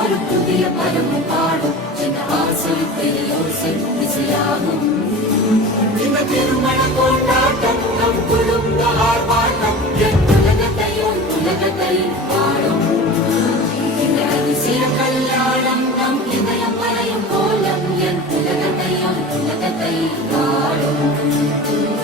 ஒரு புதிய பலமும் பாடும் இந்த ஆசை பெரியோசை திசையாகும் இந்த திருமண கொண்டாட்டம் நம் குடும்ப ஆர்ப்பாட்டம் என் உலகத்தை பாடும் இந்த அதிசய கல்யாணம் நம் இதயம் வரையும் கோலம் என் உலகத்தை பாடும்